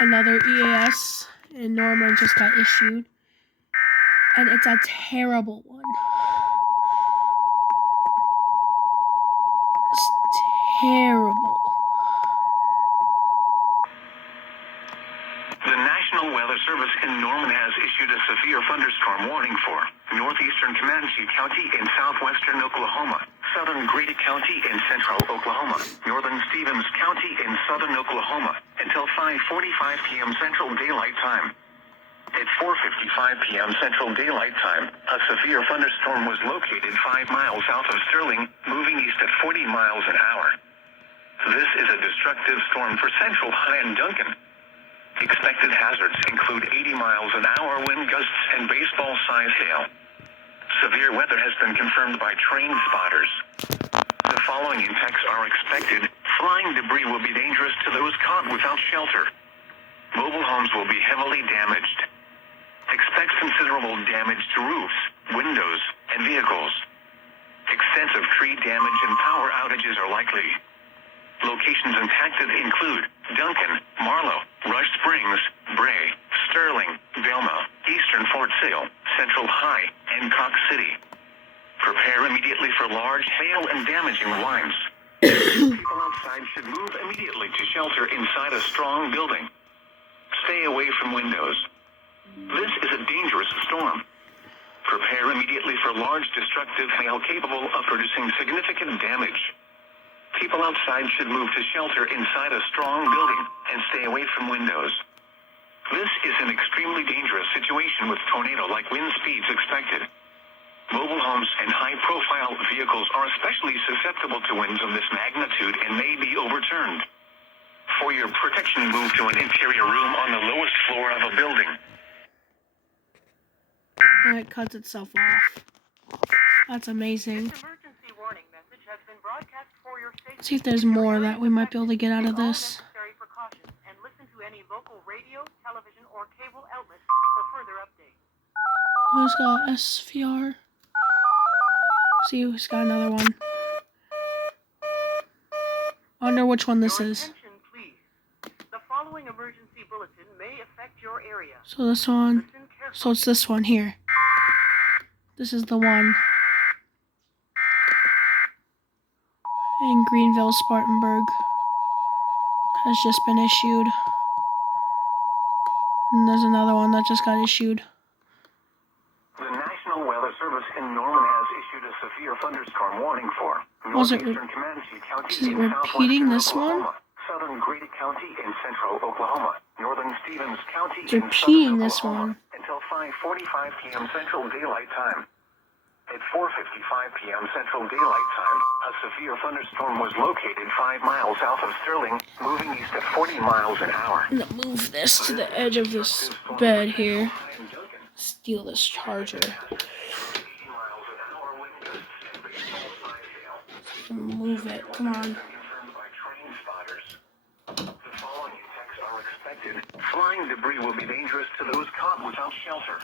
Another EAS in Norman just got issued. And it's a terrible one. It's terrible. The National Weather Service in Norman has issued a severe thunderstorm warning for northeastern Comanche County in southwestern Oklahoma, southern Grady County in central Oklahoma, northern Stevens County in southern Oklahoma, until 5:45 p.m. Central Daylight Time. At 4:55 p.m. Central Daylight Time, a severe thunderstorm was located 5 miles south of Sterling, moving east at 40 miles an hour. This is a destructive storm for Central High and Duncan. Expected hazards include 80 miles an hour wind gusts and baseball-sized hail. Severe weather has been confirmed by train spotters. The following impacts are expected. Flying debris will be dangerous to those caught without shelter. Mobile homes will be heavily damaged. Expect considerable damage to roofs, windows, and vehicles. Extensive tree damage and power outages are likely. Locations impacted include Duncan, Marlow, Rush Springs, Bray, Sterling, Belma, Eastern Fort Sill, Central High, and Cox City. Prepare immediately for large hail and damaging winds. People outside should move immediately to shelter inside a strong building. Stay away from windows. This is a dangerous storm. Prepare immediately for large destructive hail capable of producing significant damage. People outside should move to shelter inside a strong building and stay away from windows. This is an extremely dangerous situation with tornado-like wind speeds expected. Mobile homes and high-profile vehicles are especially susceptible to winds of this magnitude and may be overturned. For your protection, move to an interior room on the lowest floor of a building. And it cuts itself off. That's amazing. Let's see if there's more that we might be able to get out of this. Who's got SVR? See who's got another one. I wonder which one this is. So this one. So it's this one here. This is the one. In Greenville, Spartanburg. Has just been issued. And there's another one that just got issued. The National Weather Service in Norman has issued a severe thunderstorm warning for Was it northeastern Comanche County is it in repeating southwestern this Oklahoma, one? southern Grady County in central Oklahoma, northern Stevens County It's in repeating southern this Oklahoma, one. until 5:45 p.m. Central Daylight Time. At 4:55 p.m. Central Daylight Time, a severe thunderstorm was located 5 miles south of Sterling, moving east at 40 miles an hour. I'm gonna move this to the edge of this bed here. Steal this charger. Move it. Come on. Flying debris will be dangerous to those caught without shelter.